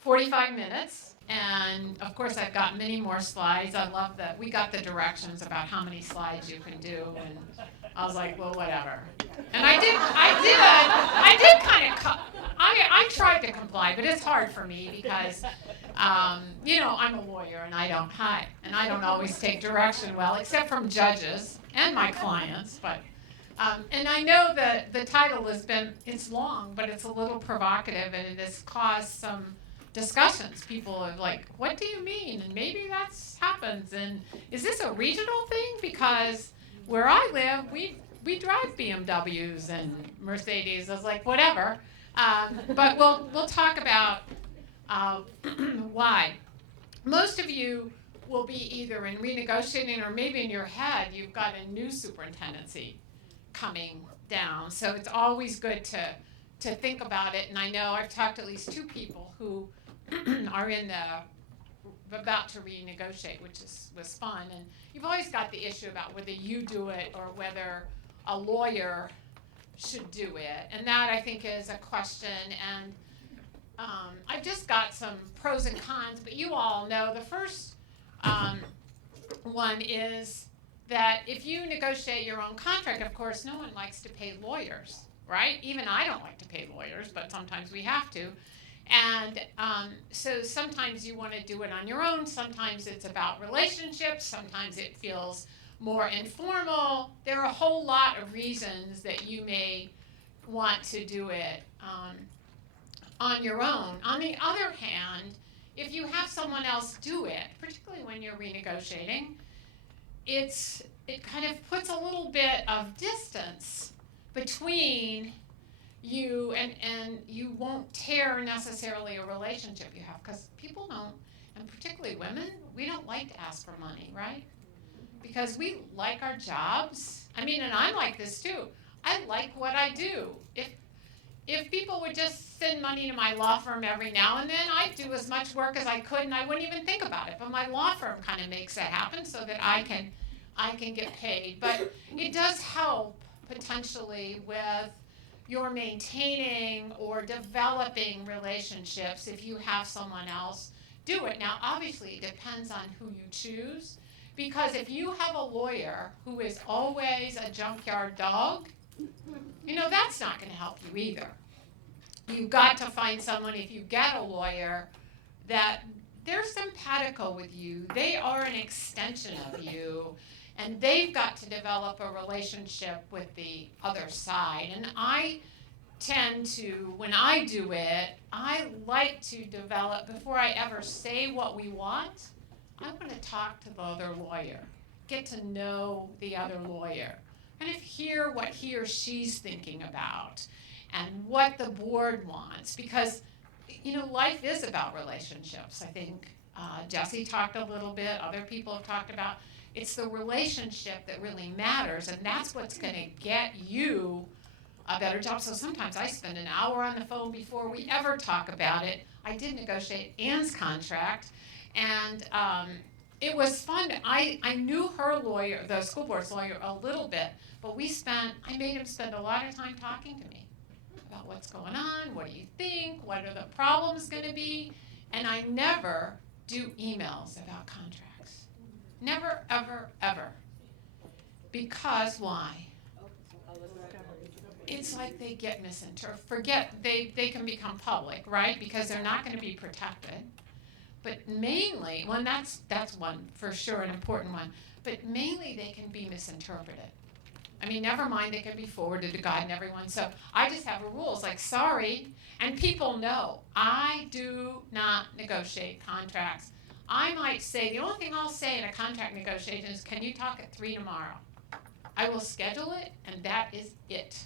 45 minutes, and of course I've got many more slides. I love that we got the directions about how many slides you can do, and I was like, well, whatever. And I did kind of, I tried to comply, but it's hard for me because, I'm a lawyer and I don't always take direction well, except from judges and my clients, but. And I know that the title it's long, but it's a little provocative, and it has caused some discussions. People are like, what do you mean? And maybe that happens. And is this a regional thing? Because where I live, we drive BMWs and Mercedes. I was like, whatever. But we'll talk about why. Most of you will be either in renegotiating or maybe in your head you've got a new superintendency coming down. So it's always good to think about it. And I know I've talked to at least 2 people who are about to renegotiate, which was fun. And you've always got the issue about whether you do it or whether a lawyer should do it. And that, I think, is a question. And I've just got some pros and cons, but you all know the first one is that if you negotiate your own contract, of course, no one likes to pay lawyers, right? Even I don't like to pay lawyers, but sometimes we have to. And so sometimes you want to do it on your own. Sometimes it's about relationships. Sometimes it feels more informal. There are a whole lot of reasons that you may want to do it on your own. On the other hand, if you have someone else do it, particularly when you're renegotiating, it kind of puts a little bit of distance between you and you won't tear necessarily a relationship you have, because people don't, and particularly women, we don't like to ask for money, right? Because we like our jobs. I mean, and I'm like this too. I like what I do. If people would just send money to my law firm every now and then, I'd do as much work as I could and I wouldn't even think about it. But my law firm kind of makes that happen so that I can get paid. But it does help potentially with your maintaining or developing relationships if you have someone else do it. Now, obviously, it depends on who you choose, because if you have a lawyer who is always a junkyard dog, that's not going to help you either. You've got to find someone, if you get a lawyer, that they're simpatico with you. They are an extension of you, and they've got to develop a relationship with the other side. And I tend to, when I do it, I like to develop, before I ever say what we want, I want to talk to the other lawyer, get to know the other lawyer, kind of hear what he or she's thinking about and what the board wants, because life is about relationships. I think Jesse talked a little bit, other people have talked about, it's the relationship that really matters, and that's what's going to get you a better job. So sometimes I spend an hour on the phone before we ever talk about it. I did negotiate Ann's contract, and it was fun. I knew her lawyer, the school board's lawyer, a little bit, but I made him spend a lot of time talking to me about what's going on, what do you think, what are the problems going to be, and I never do emails about contracts. Never, ever, ever. Because why? It's like they get misinterpreted. They can become public, right? Because they're not going to be protected. But mainly, that's one for sure, an important one. But mainly they can be misinterpreted. I mean, never mind, they can be forwarded to God and everyone. So I just have rules like, sorry, and people know I do not negotiate contracts. I might say, the only thing I'll say in a contract negotiation is, can you talk at 3 tomorrow? I will schedule it, and that is it.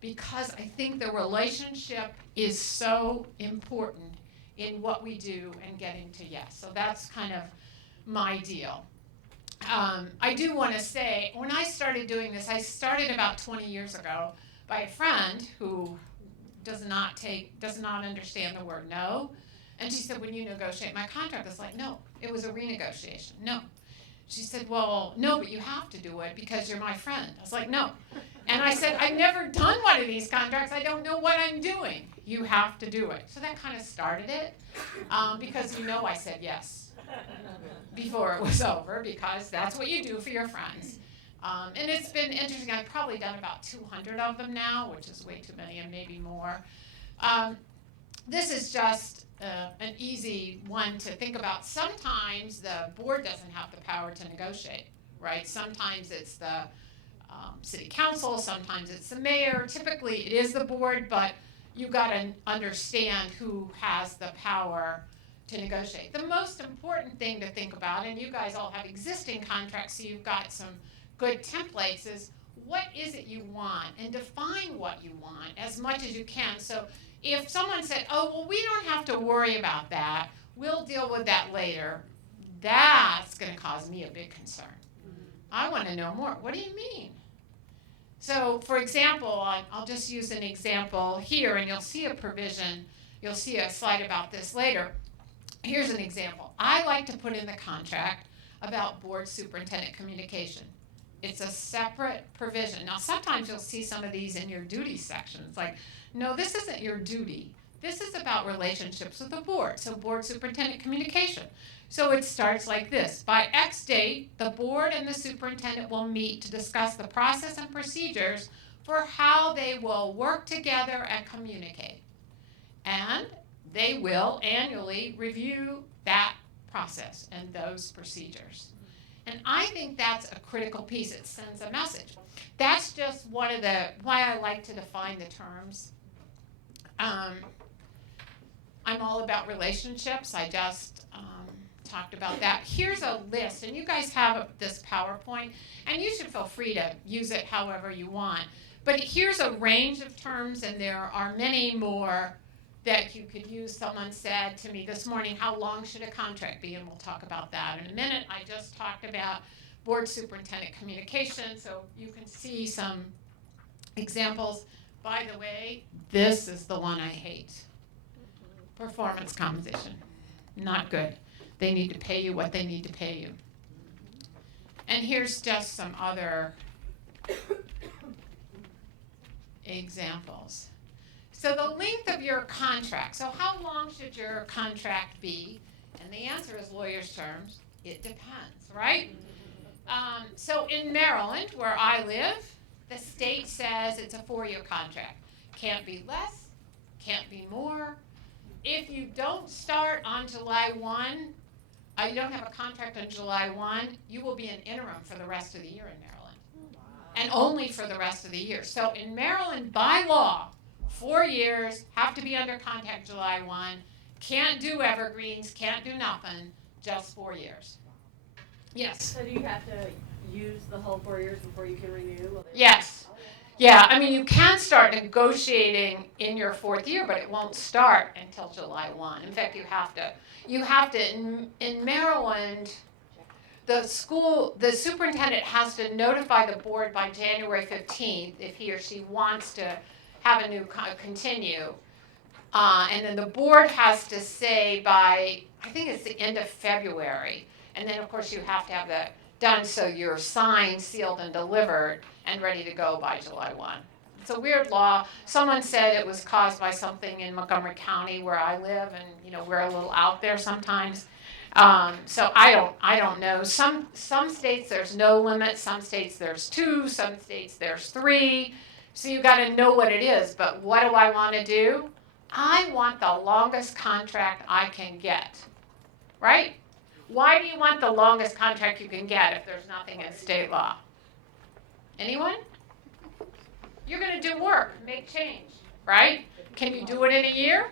Because I think the relationship is so important in what we do and getting to yes. So that's kind of my deal. I do want to say, when I started doing this, I started about 20 years ago by a friend who does not understand the word no. And she said, when you negotiate my contract, it's like, no, it was a renegotiation. No. She said, well, no, but you have to do it because you're my friend. I was like, no. And I said, I've never done one of these contracts. I don't know what I'm doing. You have to do it. So that kind of started it, because I said yes before it was over, because that's what you do for your friends. And it's been interesting. I've probably done about 200 of them now, which is way too many and maybe more. This is just an easy one to think about. Sometimes the board doesn't have the power to negotiate, right? Sometimes it's the city council, sometimes it's the mayor. Typically it is the board, but you got to understand who has the power to negotiate. The most important thing to think about, and you guys all have existing contracts, so you've got some good templates, is what is it you want, and define what you want as much as you can. So if someone said, oh, well, we don't have to worry about that, we'll deal with that later, that's going to cause me a big concern. I want to know more. What do you mean? So, for example, I'll just use an example here, and you'll see a provision. You'll see a slide about this later. Here's an example. I like to put in the contract about board superintendent communication. It's a separate provision. Now, sometimes you'll see some of these in your duty section. It's like, no, this isn't your duty. This is about relationships with the board. So, board superintendent communication. So it starts like this. By X date, the board and the superintendent will meet to discuss the process and procedures for how they will work together and communicate. And they will annually review that process and those procedures. And I think that's a critical piece. It sends a message. That's just one of the, why I like to define the terms. I'm all about relationships. I just talked about that. Here's a list, and you guys have this PowerPoint, and you should feel free to use it however you want. But here's a range of terms, and there are many more that you could use. Someone said to me this morning, how long should a contract be? And we'll talk about that in a minute. I just talked about board superintendent communication, so you can see some examples. By the way, this is the one I hate. Performance compensation. Not good. They need to pay you what they need to pay you. And here's just some other examples. So the length of your contract. So how long should your contract be? And the answer is lawyer's terms. It depends, right? So in Maryland, where I live, the state says it's a 4-year contract. Can't be less, can't be more. If you don't start on July 1, you don't have a contract on July 1, you will be an interim for the rest of the year in Maryland. Wow. And only for the rest of the year. So in Maryland, by law, 4 years, have to be under contract July 1, can't do evergreens, can't do nothing, just 4 years. Yes? So do you have to use the whole 4 years before you can renew? Yes. Yeah, I mean, you can start negotiating in your 4th year, but it won't start until July 1. In fact, you have to, in Maryland, the superintendent has to notify the board by January 15th if he or she wants to have a new continue. And then the board has to say by, I think it's the end of February. And then, of course, you have to have that done so you're signed, sealed, and delivered and ready to go by July 1. It's a weird law. Someone said it was caused by something in Montgomery County where I live, and we're a little out there sometimes. So I don't know. Some states there's no limit. Some states there's 2. Some states there's 3. So you got to know what it is. But what do I want to do? I want the longest contract I can get, right? Why do you want the longest contract you can get if there's nothing in state law? Anyone? You're going to do work, make change, right? Can you do it in a year?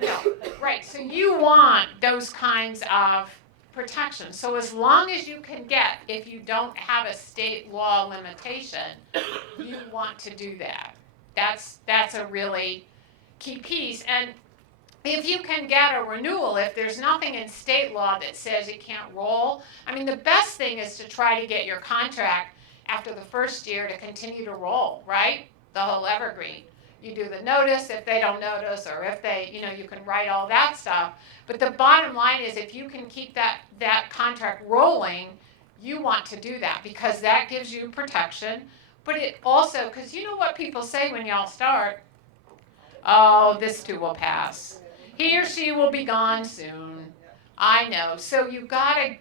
No. Right, so you want those kinds of protections. So as long as you can get, if you don't have a state law limitation, you want to do that. That's a really key piece. And if you can get a renewal, if there's nothing in state law that says it can't roll, I mean, the best thing is to try to get your contract after the 1st year to continue to roll, right? The whole evergreen. You do the notice if they don't notice, or if they, you can write all that stuff. But the bottom line is if you can keep that contract rolling, you want to do that because that gives you protection But it also, because you know what people say when y'all start? Oh, this too will pass. He or she will be gone soon. I know. So you got to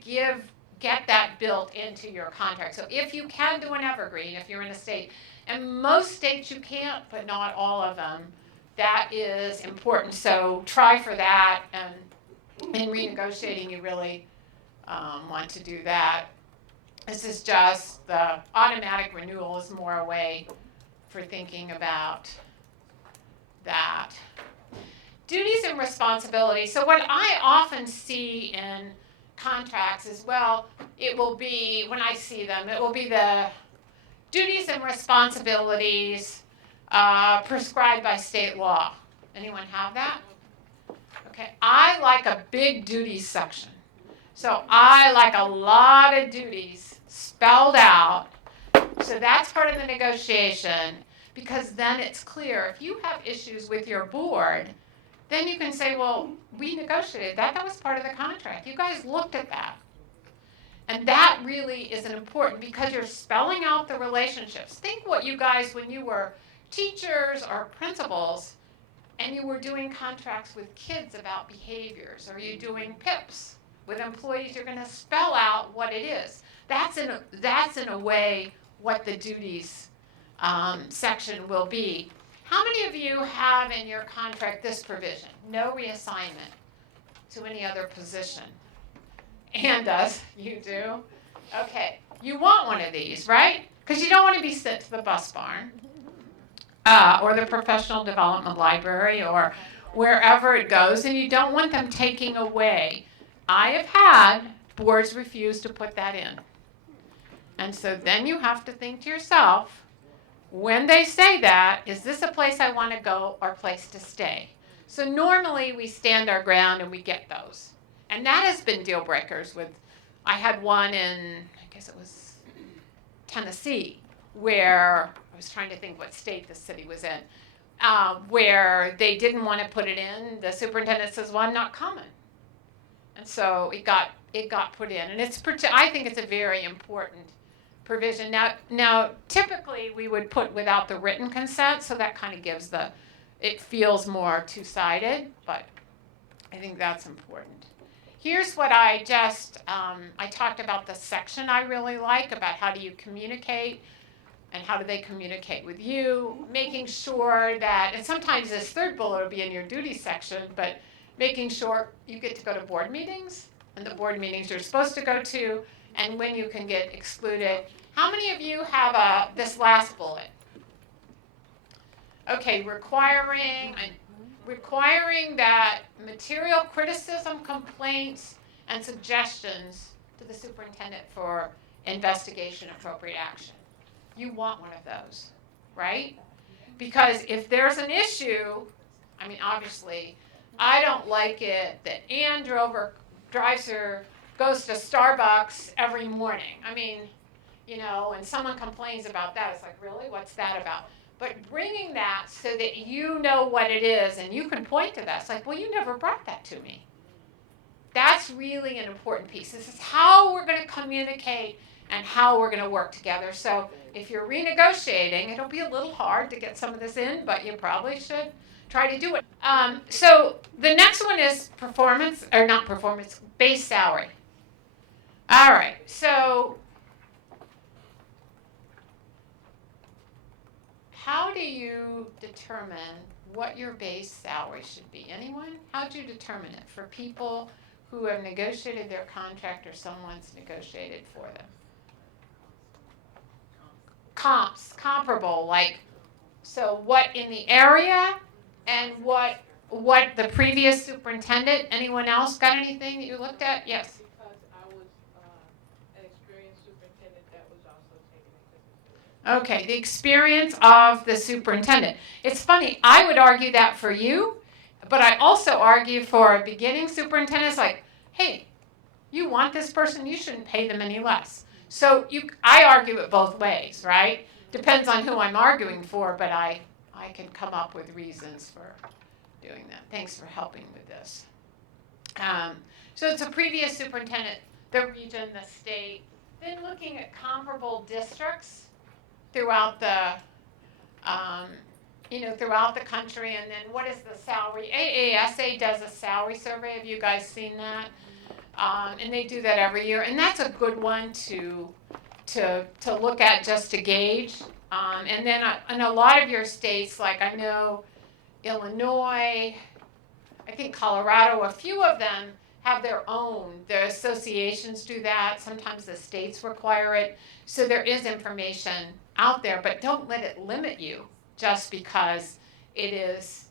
get that built into your contract. So if you can do an evergreen, if you're in a state, and most states you can't, but not all of them, that is important. So try for that. And in renegotiating, you really want to do that. This is just the automatic renewal is more a way for thinking about that. Duties and responsibilities. So what I often see in contracts is, well, it will be, when I see them, it will be the duties and responsibilities prescribed by state law. Anyone have that? Okay, I like a big duties section. So I like a lot of duties spelled out. So that's part of the negotiation, because then it's clear. If you have issues with your board, then you can say, well, we negotiated that. That was part of the contract. You guys looked at that. And that really is an important, because you're spelling out the relationships. Think what you guys, when you were teachers or principals, and you were doing contracts with kids about behaviors, or you're doing PIPs with employees, you're going to spell out what it is. That's in a way what the duties section will be. How many of you have in your contract this provision? No reassignment to any other position. Ann does. You do? Okay. You want one of these, right? Because you don't want to be sent to the bus barn or the professional development library or wherever it goes, and you don't want them taking away. I have had boards refuse to put that in. And so then you have to think to yourself, when they say that, is this a place I want to go or a place to stay? So normally we stand our ground and we get those. And that has been deal breakers with, I had one in, I guess it was Tennessee, where, I was trying to think what state the city was in, where they didn't want to put it in. The superintendent says, well, I'm not coming. And so it got put in. And I think it's a very important provision. Now, typically we would put without the written consent, so that kind of gives it feels more two-sided, but I think that's important. Here's what I talked about the section I really like about how do you communicate and how do they communicate with you, making sure that, and sometimes this third bullet will be in your duty section, but making sure you get to go to board meetings and the board meetings you're supposed to go to and when you can get excluded. How many of you have this last bullet? Okay, requiring that material criticism, complaints, and suggestions to the superintendent for investigation, appropriate action. You want one of those, right? Because if there's an issue, I mean, obviously, I don't like it that Ann goes to Starbucks every morning. I mean, and someone complains about that. It's like, really? What's that about? But bringing that so that you know what it is and you can point to that. It's like, well, you never brought that to me. That's really an important piece. This is how we're going to communicate and how we're going to work together. So if you're renegotiating, it'll be a little hard to get some of this in, but you probably should try to do it. So the next one is base salary. All right, so how do you determine what your base salary should be? Anyone? How do you determine it for people who have negotiated their contract or someone's negotiated for them? Comparable, like, so what in the area and what the previous superintendent, anyone else got anything that you looked at? Yes. Because I was an experienced superintendent, that was also taken into consideration. Okay, the experience of the superintendent. It's funny, I would argue that for you, but I also argue for a beginning superintendent. It's like, hey, you want this person, you shouldn't pay them any less. So I argue it both ways, right? Depends on who I'm arguing for, but I can come up with reasons for doing that. Thanks for helping with this. So it's a previous superintendent, the region, the state. Then looking at comparable districts. throughout the, throughout the country. And then what is the salary? AASA does a salary survey. Have you guys seen that? And they do that every year. And that's a good one to look at just to gauge. And then in a lot of your states, like I know Illinois, I think Colorado, a few of them have their own. The associations do that. Sometimes the states require it. So there is information out there, but don't let it limit you just because it is,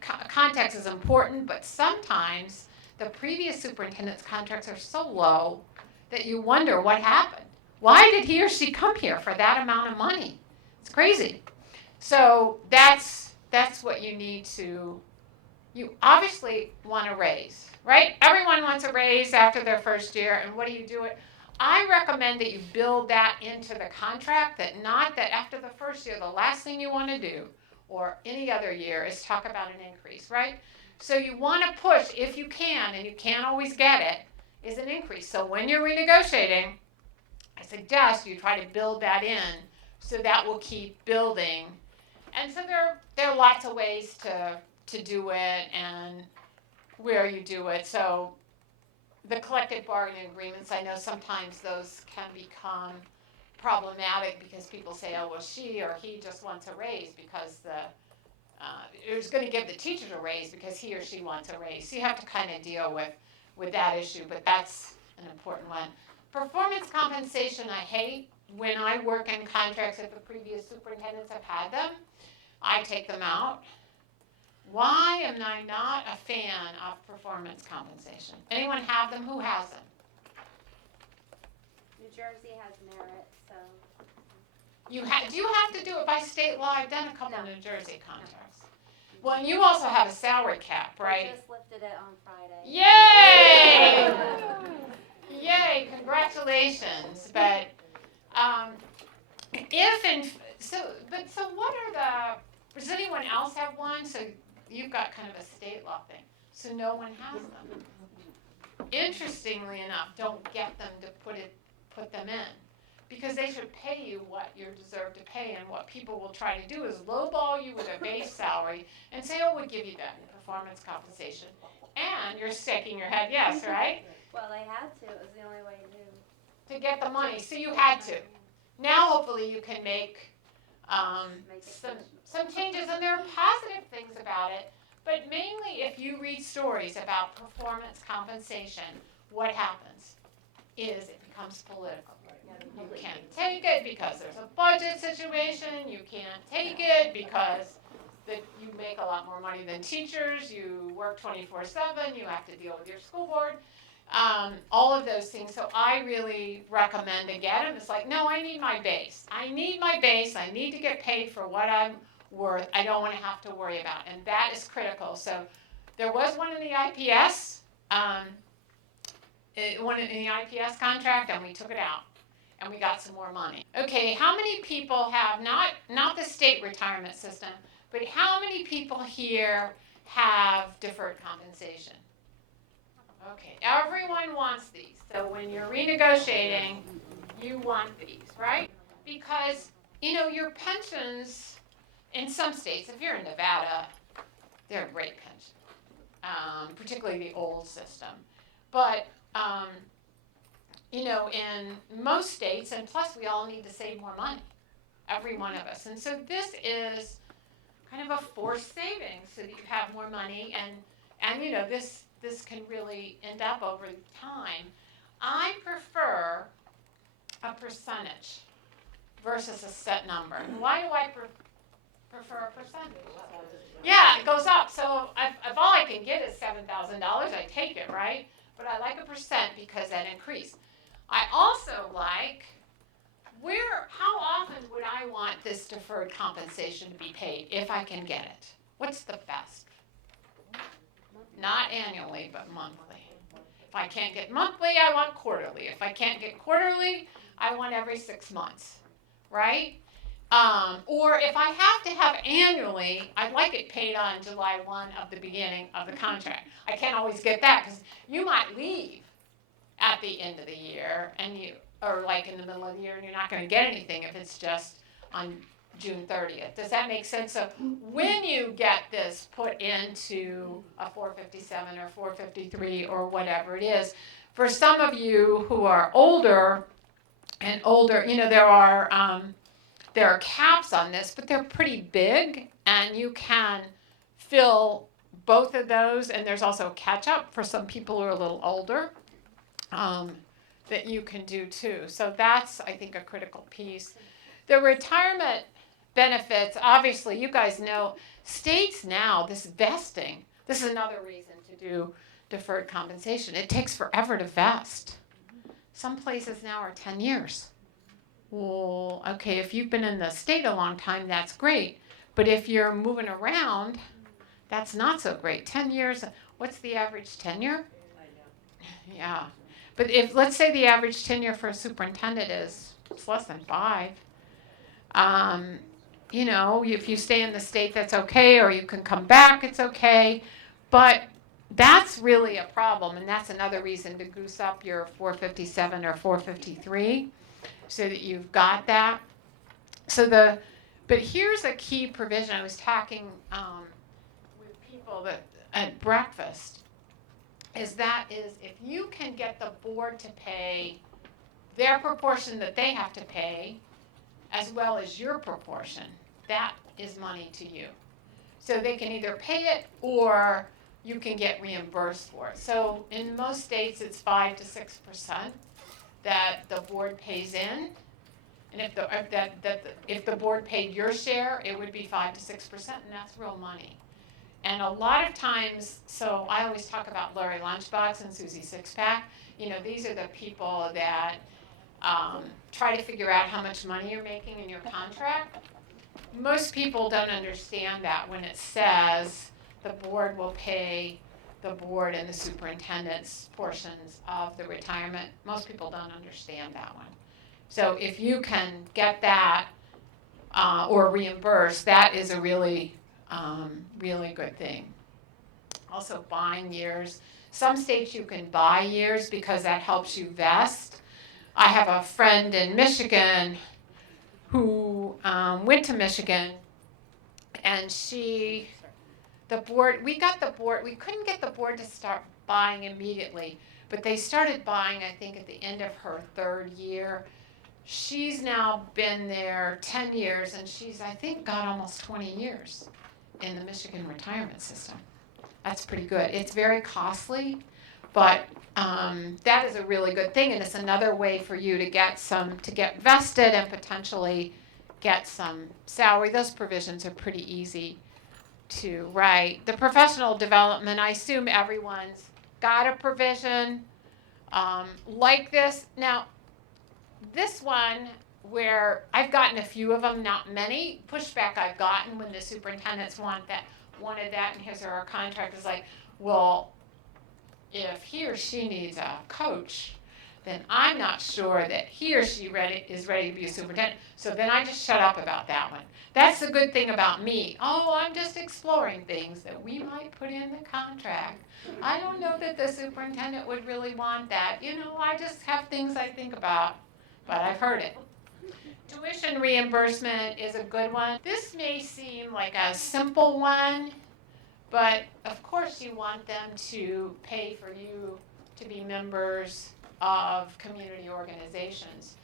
context is important, but sometimes the previous superintendent's contracts are so low that you wonder what happened. Why did he or she come here for that amount of money? It's crazy. So that's what you need to, you obviously want a raise, right? Everyone wants a raise after their first year, and what do you do it? I recommend that you build that into the contract, that not that after the first year, the last thing you want to do, or any other year, is talk about an increase, right? So you want to push, if you can, and you can't always get it, is an increase. So when you're renegotiating, I suggest you try to build that in so that will keep building. And so there are lots of ways to do it and where you do it. So the collective bargaining agreements, I know sometimes those can become problematic because people say, oh, well, she or he just wants a raise because it was going to give the teachers a raise because he or she wants a raise. So you have to kind of deal with that issue, but that's an important one. Performance compensation, I hate. When I work in contracts, if the previous superintendents have had them, I take them out. Why am I not a fan of performance compensation? Anyone have them? Who has them? New Jersey has merit, so. Do you have to do it by state law? I've done a couple No. New Jersey contracts. Well, and you also have a salary cap, right? We just lifted it on Friday. Yay! Yay! Congratulations. But so what are the? Does anyone else have one? So you've got kind of a state law thing. So no one has them. Interestingly enough, don't get them to put them in, because they should pay you what you deserve to pay, and what people will try to do is lowball you with a base salary and say, oh, we'll give you that in performance compensation. And you're shaking your head, yes, right? Well, they had to. It was the only way To get the money, so you had to. Now hopefully you can make some changes, and there are positive things about it, but mainly if you read stories about performance compensation, what happens is it becomes political. You can't take it because there's a budget situation, you can't take it because you make a lot more money than teachers, you work 24/7, you have to deal with your school board, all of those things. So I really recommend to get them. It's like, no, I need my base. I need to get paid for what I'm worth. I don't want to have to worry about, and that is critical. So there was one in the IPS, contract, and we took it out, and we got some more money. Okay, how many people have, not the state retirement system, but how many people here have deferred compensation? Okay, everyone wants these. So when you're renegotiating, you want these, right? Because, your pensions in some states, if you're in Nevada, they're a great pension, particularly the old system. But, in most states, and plus we all need to save more money, every one of us. And so this is kind of a forced savings so that you have more money, and this can really end up over time. I prefer a percentage versus a set number. Why do I prefer a percentage? Yeah, it goes up. So if all I can get is $7,000, I take it, right? But I like a percent because that increase. I also like how often would I want this deferred compensation to be paid if I can get it? What's the best? Not annually, but monthly. If I can't get monthly, I want quarterly. If I can't get quarterly, I want every 6 months, right? Or if I have to have annually, I'd like it paid on July 1 of the beginning of the contract. I can't always get that because you might leave at the end of the year, or like in the middle of the year, and you're not going to get anything if it's just on June 30th. Does that make sense? So when you get this put into a 457 or 453 or whatever it is, for some of you who are older, there are caps on this, but they're pretty big, and you can fill both of those, and there's also a catch-up for some people who are a little older that you can do too. So that's, I think, a critical piece. The retirement benefits, obviously, you guys know, states now, this vesting, this is another reason to do deferred compensation. It takes forever to vest. Some places now are 10 years. Well, okay, if you've been in the state a long time, that's great. But if you're moving around, that's not so great. 10 years, what's the average tenure? Yeah. But if, let's say the average tenure for a superintendent is it's less than 5. If you stay in the state, that's okay, or you can come back, it's okay. But that's really a problem, and that's another reason to goose up your 457 or 453 so that you've got that. But here's a key provision. I was talking with people at breakfast, is if you can get the board to pay their proportion that they have to pay, as well as your proportion, that is money to you. So they can either pay it or you can get reimbursed for it. So in most states, it's 5 to 6% that the board pays in. And if the board paid your share, it would be 5 to 6%, and that's real money. And a lot of times, so I always talk about Larry Lunchbox and Susie Sixpack. These are the people that try to figure out how much money you're making in your contract. Most people don't understand that when it says the board will pay the board and the superintendent's portions of the retirement. Most people don't understand that one. So if you can get that or reimburse, that is a really, really good thing. Also buying years. Some states you can buy years because that helps you vest. I have a friend in Michigan who went to Michigan, and we couldn't get the board to start buying immediately, but they started buying, I think, at the end of her 3rd year. She's now been there 10 years, and she's, I think, got almost 20 years in the Michigan retirement system. That's pretty good. It's very costly, but that is a really good thing, and it's another way for you to get vested and potentially get some salary. Those provisions are pretty easy to write. The professional development, I assume everyone's got a provision like this. Now, this one, where I've gotten a few of them, not many, pushback I've gotten when the superintendents wanted that in his or her contract is like, well, if he or she needs a coach, then I'm not sure that he or she is ready to be a superintendent. So then I just shut up about that one. That's the good thing about me. Oh, I'm just exploring things that we might put in the contract. I don't know that the superintendent would really want that. I just have things I think about, but I've heard it. Tuition reimbursement is a good one. This may seem like a simple one, but of course you want them to pay for you to be members of community organizations.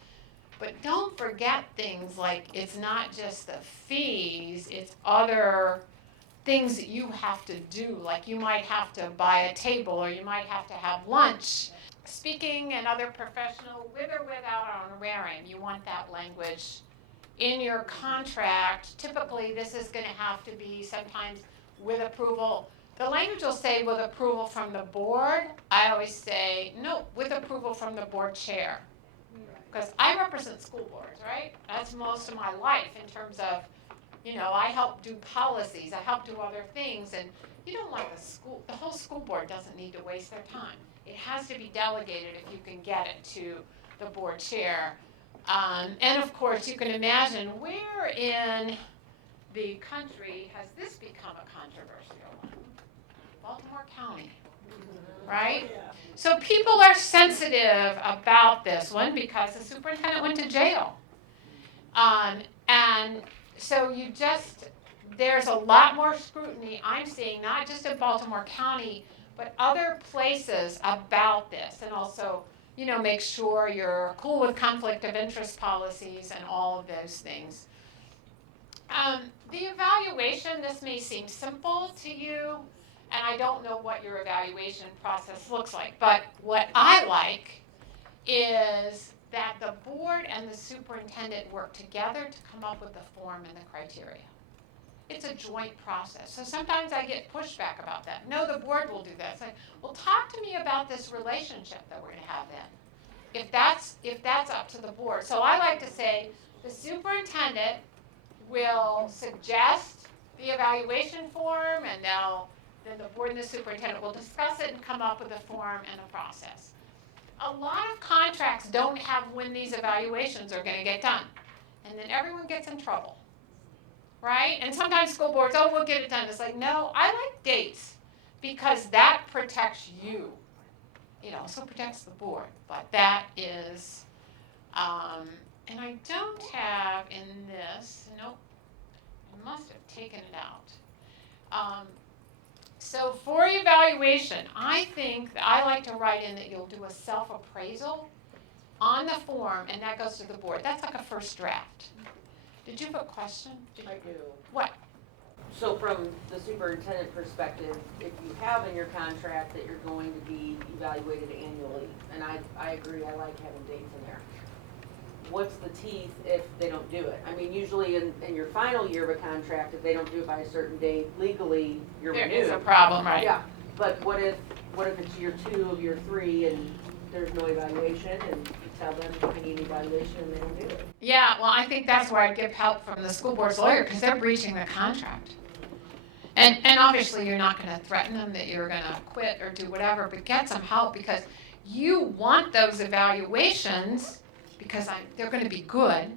But don't forget things like it's not just the fees, it's other things that you have to do. Like you might have to buy a table, or you might have to have lunch. Speaking and other professional, with or without honorarium, you want that language in your contract. Typically, this is going to have to be sometimes with approval. The language will say with approval from the board. I always say, no, with approval from the board chair. Because I represent school boards, right? That's most of my life in terms of, I help do policies, I help do other things, and you don't want the whole school board doesn't need to waste their time. It has to be delegated if you can get it to the board chair. And of course, you can imagine where in the country has this become a controversial one? Baltimore County, right? So people are sensitive about this one because the superintendent went to jail. And so there's a lot more scrutiny I'm seeing, not just in Baltimore County, but other places about this. And also, make sure you're cool with conflict of interest policies and all of those things. The evaluation, this may seem simple to you, and I don't know what your evaluation process looks like, but what I like is that the board and the superintendent work together to come up with the form and the criteria. It's a joint process. So sometimes I get pushback about that. No, the board will do that. It's like, well, talk to me about this relationship that we're going to have then. If that's up to the board. So I like to say the superintendent will suggest the evaluation form, and then the board and the superintendent will discuss it and come up with a form and a process. A lot of contracts don't have when these evaluations are going to get done, and then everyone gets in trouble, right? And sometimes school boards, we'll get it done. It's like, no, I like dates because that protects you. It also protects the board, but that is, and I don't have in this, nope, I must have taken it out. So for evaluation, I think that I like to write in that you'll do a self-appraisal on the form, and that goes to the board. That's like a first draft. Did you have a question? I do. What? So from the superintendent perspective, if you have in your contract that you're going to be evaluated annually, and I agree, I like having dates in there. What's the teeth if they don't do it? I mean, usually in your final year of a contract, if they don't do it by a certain date, legally, you're renewed. There is a problem, right? Yeah, but what if it's year 2 of year 3 and there's no evaluation, and you tell them I need evaluation and they don't do it? Yeah, well, I think that's where I'd get help from the school board's lawyer, because they're breaching the contract. And obviously you're not going to threaten them that you're going to quit or do whatever, but get some help, because you want those evaluations because they're going to be good.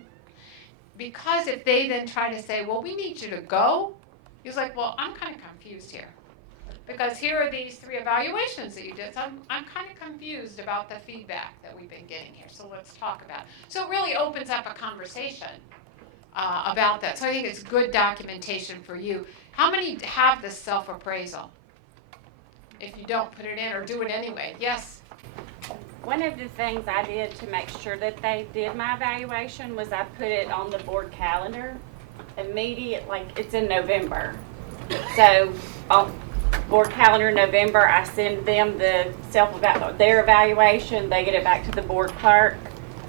Because if they then try to say, well, we need you to go, he's like, well, I'm kind of confused here. Because here are these 3 evaluations that you did. So I'm kind of confused about the feedback that we've been getting here. So let's talk about it. So it really opens up a conversation about that. So I think it's good documentation for you. How many have this self-appraisal? If you don't put it in or do it anyway. Yes? One of the things I did to make sure that they did my evaluation was I put it on the board calendar immediate, like it's in November. So on board calendar in November, I send them their evaluation. They get it back to the board clerk.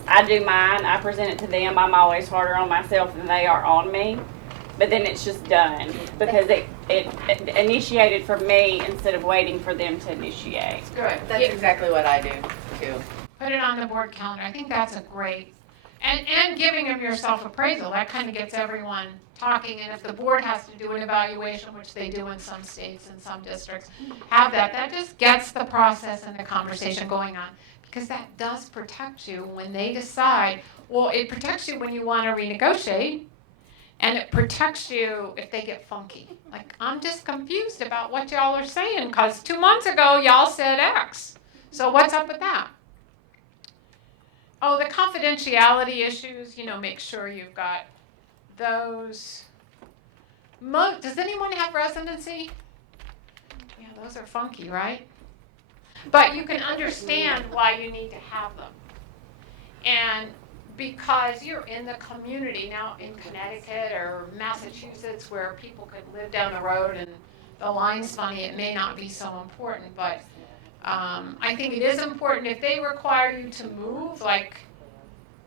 I do mine. I present it to them. I'm always harder on myself than they are on me. But then it's just done because it initiated for me instead of waiting for them to initiate. Good. That's exactly what I do too. Put it on the board calendar. I think that's a great, and giving them your self-appraisal, that kind of gets everyone talking. And if the board has to do an evaluation, which they do in some states and some districts, have that just gets the process and the conversation going on, because that does protect you when they decide. Well, it protects you when you want to renegotiate, and it protects you if they get funky. Like, I'm just confused about what y'all are saying, because 2 months ago y'all said X. So what's up with that? Oh, the confidentiality issues, make sure you've got those. Does anyone have residency? Yeah, those are funky, right? But you can understand why you need to have them. And because you're in the community now in Connecticut or Massachusetts where people could live down the road and the line's funny, it may not be so important, but I think it is important if they require you to move, like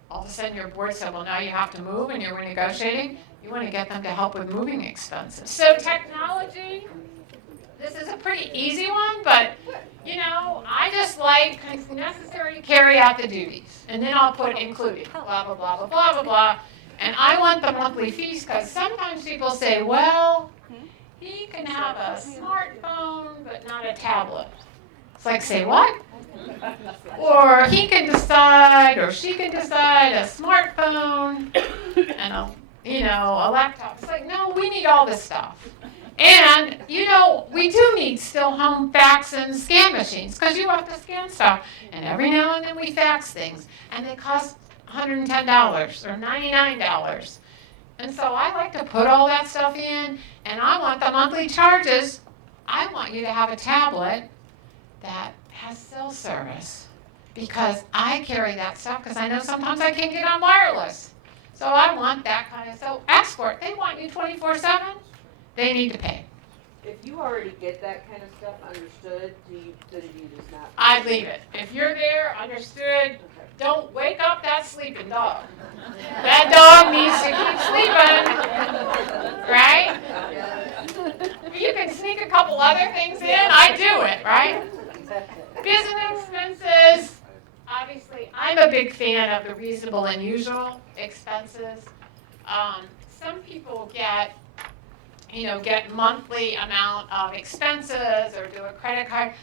all of a sudden your board said, well, now you have to move and you're renegotiating, you want to get them to help with moving expenses. So technology, this is a pretty easy one, but I just like necessary to carry out the duties. And then I'll put included, blah, blah, blah, blah, blah, blah, blah. And I want the monthly fees because sometimes people say, well, he can have a smartphone but not a tablet. It's like, say what? Or he can decide, or she can decide a smartphone and a laptop. It's like, no, we need all this stuff. And, we do need still home fax and scan machines because you have to scan stuff. And every now and then we fax things. And they cost $110 or $99. And so I like to put all that stuff in, and I want the monthly charges. I want you to have a tablet that has cell service, because I carry that stuff, because I know sometimes I can't get on wireless. So I want that kind of, so ask for it. They want you 24/7, they need to pay. If you already get that kind of stuff understood, then do you just not? I leave it. If you're there, understood, Okay. don't wake up that sleeping dog. That dog needs to keep sleeping, right? You can sneak a couple other things in, I do it, right? Business expenses, obviously, I'm a big fan of the reasonable and usual expenses. Some people get monthly amount of expenses or do a credit card.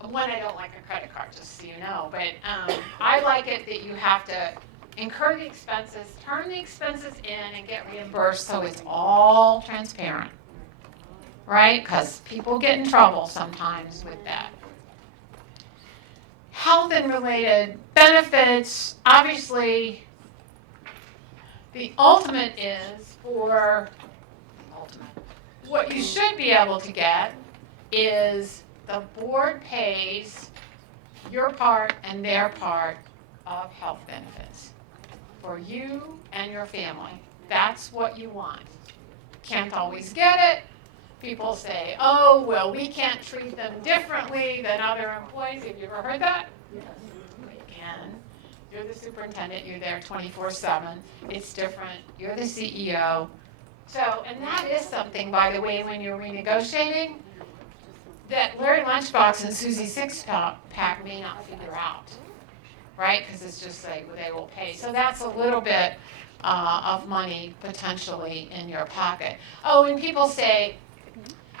One, I don't like a credit card, just so you know, but I like it that you have to incur the expenses, turn the expenses in, and get reimbursed, so it's all transparent, right? Because people get in trouble sometimes with that. Health and related benefits, obviously, the ultimate is what you should be able to get is the board pays your part and their part of health benefits for you and your family. That's what you want. Can't always get it. People say, oh, well, we can't treat them differently than other employees. Have you ever heard that? Yes. You can. You're the superintendent. You're there 24/7. It's different. You're the CEO. So, and that is something, by the way, when you're renegotiating, that Larry Lunchbox and Susie Six-Pack may not figure out, right? Because it's just like they will pay. So that's a little bit of money potentially in your pocket. Oh, and people say,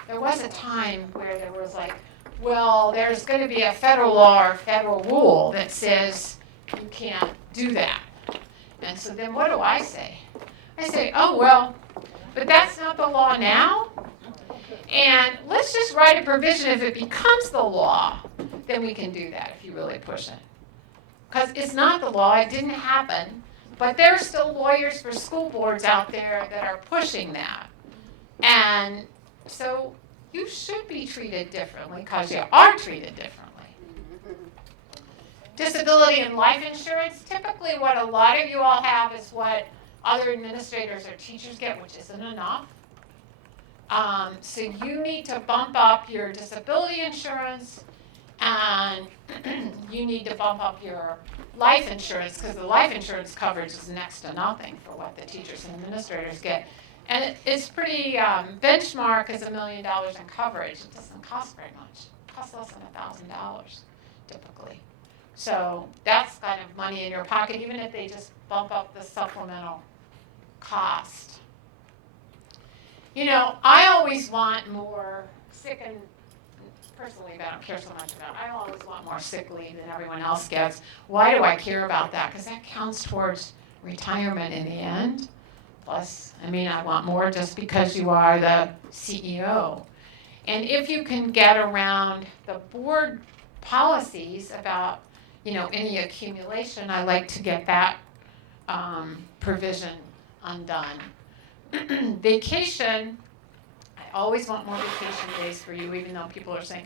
there was a time where there was like, well, there's going to be a federal law or federal rule that says you can't do that. And so then what do I say? I say, oh, well, but that's not the law now. And let's just write a provision. If it becomes the law, then we can do that if you really push it. Because it's not the law. It didn't happen. But there are still lawyers for school boards out there that are pushing that. And so you should be treated differently because you are treated differently. Disability and life insurance, typically what a lot of you all have is what other administrators or teachers get, which isn't enough. So you need to bump up your disability insurance, and you need to bump up your life insurance, because the life insurance coverage is next to nothing for what the teachers and administrators get. And it's pretty, benchmark is $1 million in coverage. It doesn't cost very much. It costs less than $1,000 typically. So that's kind of money in your pocket, even if they just bump up the supplemental cost. You know, I always want more sick and, personally, I don't care so much about, I always want more sick leave than everyone else gets. Why do I care about that? Because that counts towards retirement in the end. Plus, I mean, I want more just because you are the CEO. And if you can get around the board policies about, you know, any accumulation, I like to get that provision undone. Vacation, I always want more vacation days for you, even though people are saying,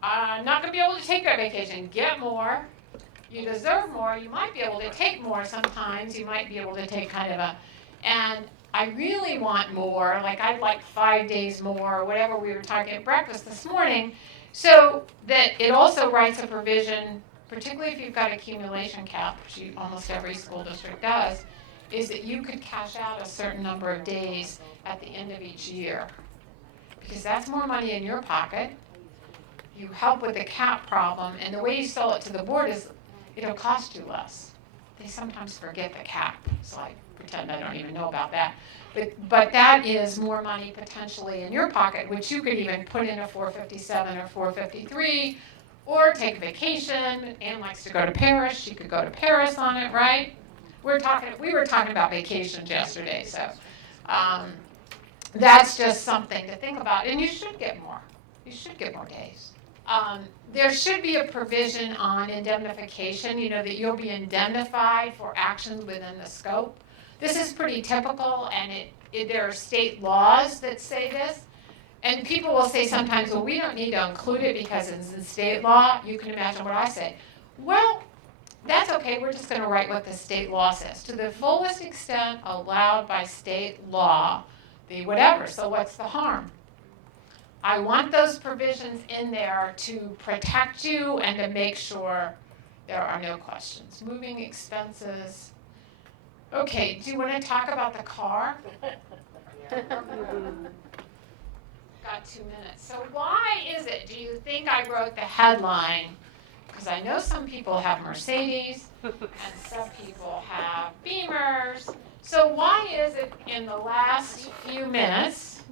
I'm not going to be able to take that vacation. Get more. You deserve more. You might be able to take more sometimes. You might be able to take kind of a, and I really want more, like I'd like 5 days more, or whatever we were talking at breakfast this morning, so that it also writes a provision, particularly if you've got accumulation cap, which almost every school district does, is that you could cash out a certain number of days at the end of each year. Because that's more money in your pocket. You help with the cap problem, and the way you sell it to the board is it'll cost you less. They sometimes forget the cap, so I pretend I don't even know about that. But that is more money potentially in your pocket, which you could even put in a 457 or 453, or take a vacation. Ann likes to go to Paris. She could go to Paris on it, right? We were talking about vacations yesterday, so that's just something to think about. And you should get more. You should get more days. There should be a provision on indemnification, you know, that you'll be indemnified for actions within the scope. This is pretty typical, and there are state laws that say this. And people will say sometimes, well, we don't need to include it because it's in state law. You can imagine what I say. Well, that's okay. We're just going to write what the state law says. To the fullest extent allowed by state law, the whatever. So what's the harm? I want those provisions in there to protect you and to make sure there are no questions. Moving expenses. Okay, do you want to talk about the car? Got 2 minutes. So why is it, do you think I wrote the headline? Because I know some people have Mercedes and some people have Beamers. So why is it in the last few minutes,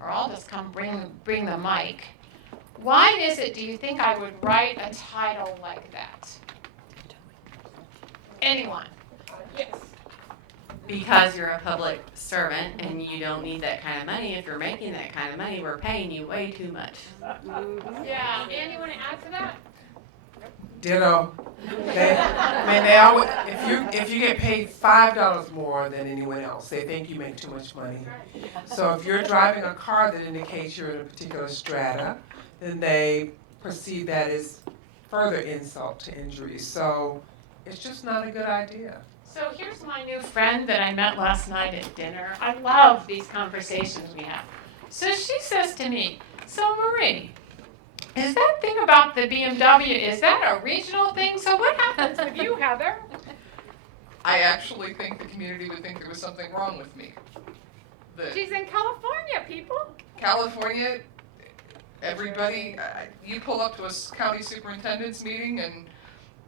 or I'll just come bring the mic, why is it, do you think I would write a title like that? Anyone? Yes. Because you're a public servant and you don't need that kind of money. If you're making that kind of money, we're paying you way too much. Yeah, anyone add to that? Ditto. They always, if you get paid $5 more than anyone else, they think you make too much money. So if you're driving a car that indicates you're in a particular strata, then they perceive that as further insult to injury. So it's just not a good idea. So here's my new friend that I met last night at dinner. I love these conversations we have. So she says to me, so Maree, is that thing about the BMW, is that a regional thing? So what happens with you, Heather? I actually think the community would think there was something wrong with me. She's in California, people. California, everybody, you pull up to a county superintendent's meeting and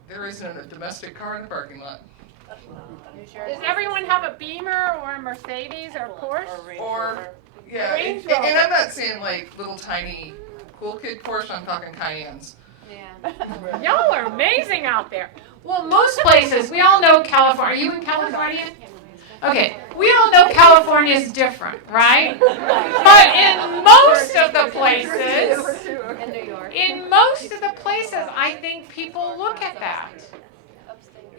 there isn't a domestic car in the parking lot. Does everyone have a Beamer or a Mercedes or a Porsche? Or, yeah, Range and I'm not saying like little tiny cool kid Porsche, I'm talking Cayennes. Yeah. Y'all are amazing out there. Well, most places, we all know California. Are you in California? Okay, we all know California is different, right? But in most of the places, In New York. in most of the places, I think people look at that.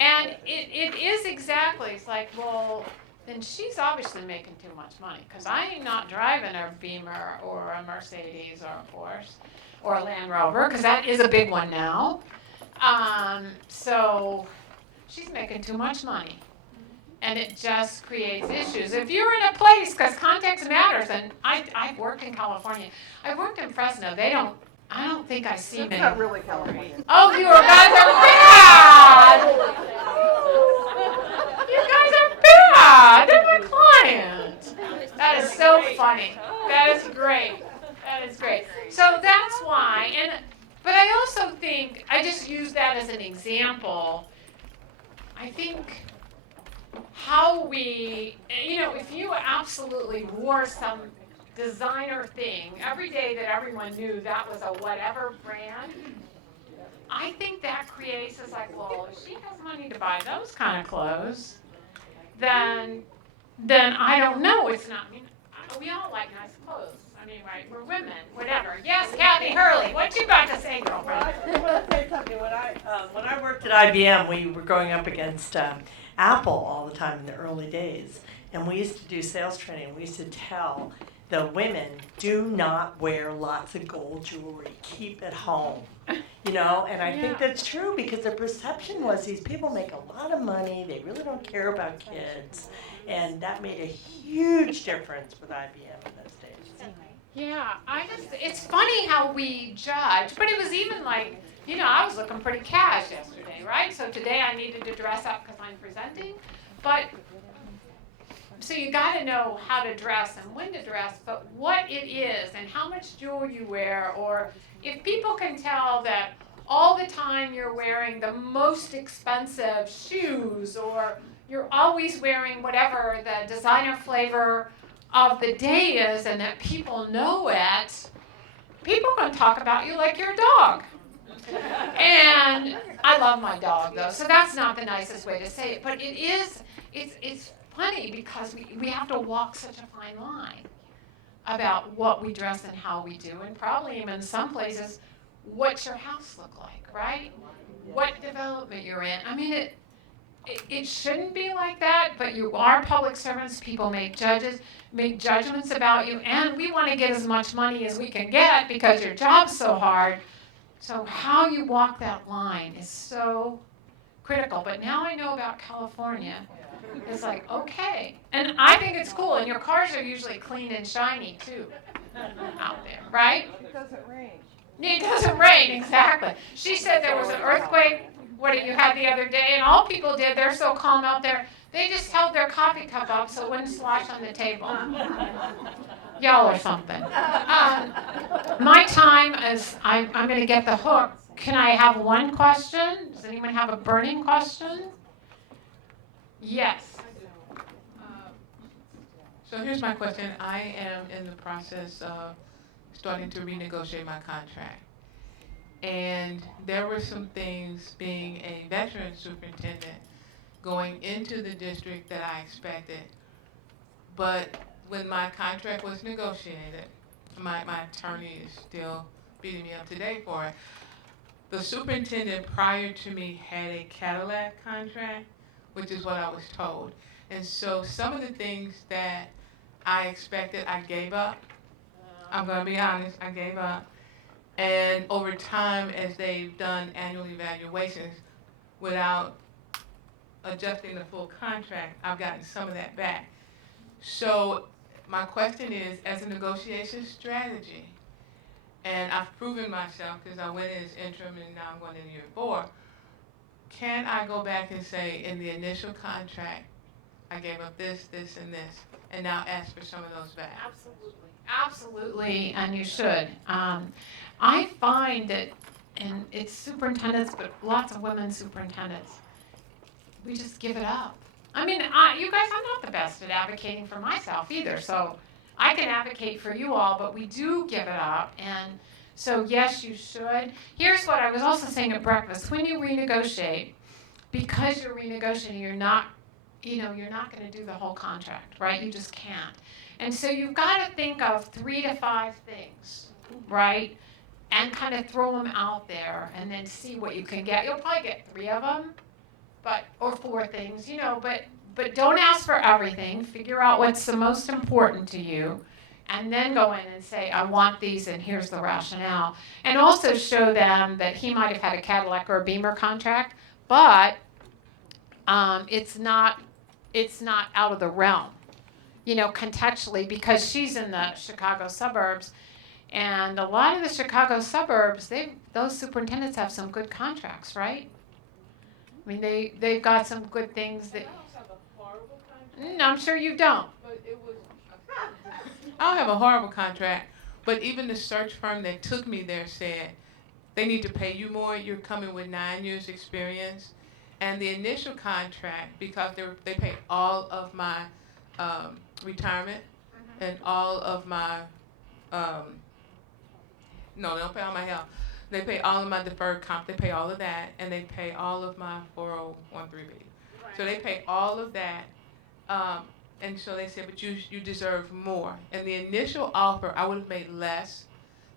And it is exactly, it's like, well, then she's obviously making too much money because I ain't not driving a Beamer or a Mercedes or a Porsche or a Land Rover because that is a big one now. So she's making too much money. And it just creates issues. If you're in a place, because context matters, and I've worked in California. I've worked in Fresno. I don't think I see many. Not really California. Oh, you guys are bad! You guys are bad! They're my client! That is so funny. That is great. That is great. So that's why, but I also think, I just use that as an example. I think how we, if you absolutely wore some designer thing every day that everyone knew that was a whatever brand, I think that creates, it's like, well, if she has money to buy those kind of clothes, then I don't know. It's not, we all like nice clothes. I mean, right, we're women, whatever. Yes, Kathy Hurley, what you got to say, girlfriend? I want to say something. When I worked at IBM, we were going up against Apple all the time in the early days, and we used to do sales training. We used to tell the women, do not wear lots of gold jewelry. Keep it home. And I think that's true because the perception was these people make a lot of money. They really don't care about kids, and that made a huge difference with IBM in those days. Yeah, it's funny how we judge, but it was even like, I was looking pretty cash yesterday, right? So today I needed to dress up because I'm presenting, but so you got to know how to dress and when to dress, but what it is and how much jewelry you wear, or if people can tell that all the time you're wearing the most expensive shoes, or you're always wearing whatever the designer flavor of the day is, and that people know it, people are going to talk about you like you're a dog. And I love my dog though, so that's not the nicest way to say it, but it's funny because we have to walk such a fine line about what we dress and how we do, and probably even in some places, what's your house look like, right? What development you're in. I mean, it shouldn't be like that, but you are public servants. People make judgments about you, and we want to get as much money as we can get because your job's so hard. So how you walk that line is so critical. But now I know about California. It's like, okay. And I think it's cool. And your cars are usually clean and shiny, too, out there, right? It doesn't rain. It doesn't rain, exactly. She said there was an earthquake, what you had the other day, and all people did, they're so calm out there, they just held their coffee cup up so it wouldn't slosh on the table. Y'all or something. My time is, I'm going to get the hook. Can I have one question? Does anyone have a burning question? Yes. So here's my question. I am in the process of starting to renegotiate my contract. And there were some things, being a veteran superintendent, going into the district that I expected. But when my contract was negotiated, my attorney is still beating me up today for it. The superintendent prior to me had a Cadillac contract, which is what I was told. And so some of the things that I expected, I gave up. I'm gonna be honest, I gave up. And over time, as they've done annual evaluations, without adjusting the full contract, I've gotten some of that back. So my question is, as a negotiation strategy, and I've proven myself because I went in as interim and now I'm going in year 4, can I go back and say in the initial contract, I gave up this, this, and this, and now ask for some of those back? Absolutely, and you should. I find that, and it's superintendents, but lots of women superintendents, we just give it up. I mean, you guys, I'm not the best at advocating for myself either, so I can advocate for you all, but we do give it up, and so yes, you should. Here's what I was also saying at breakfast. When you renegotiate, because you're renegotiating, you're not going to do the whole contract, right? You just can't. And so you've got to think of 3 to 5 things, right? And kind of throw them out there and then see what you can get. You'll probably get 3 of them, or 4 things, but don't ask for everything. Figure out what's the most important to you, and then go in and say, I want these, and here's the rationale. And also show them that he might have had a Cadillac or a Beamer contract, but it's not out of the realm, contextually, because she's in the Chicago suburbs, and a lot of the Chicago suburbs, those superintendents have some good contracts, right? I mean, they've got some good things that. I don't have a horrible contract. No, I'm sure you don't. But it was. I don't have a horrible contract, but even the search firm that took me there said, they need to pay you more, you're coming with 9 years experience. And the initial contract, because they pay all of my retirement and all of my, no, they don't pay all my health. They pay all of my deferred comp, they pay all of that, and they pay all of my 401(b). So they pay all of that, and so they said, but you deserve more. And the initial offer, I would have made less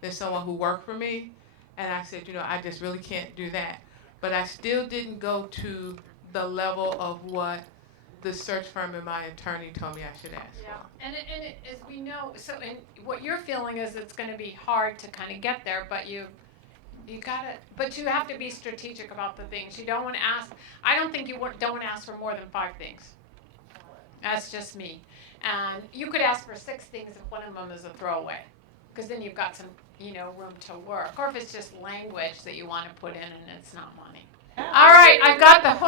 than someone who worked for me, and I said, I just really can't do that. But I still didn't go to the level of what the search firm and my attorney told me I should ask for. And as we know, and what you're feeling is it's going to be hard to kind of get there, but you have to be strategic about the things. You don't want to ask. I don't think don't want to ask for more than 5 things. That's just me. And you could ask for 6 things if one of them is a throwaway, because then you've got some room to work. Or if it's just language that you want to put in and it's not money. All right, I've got the hook.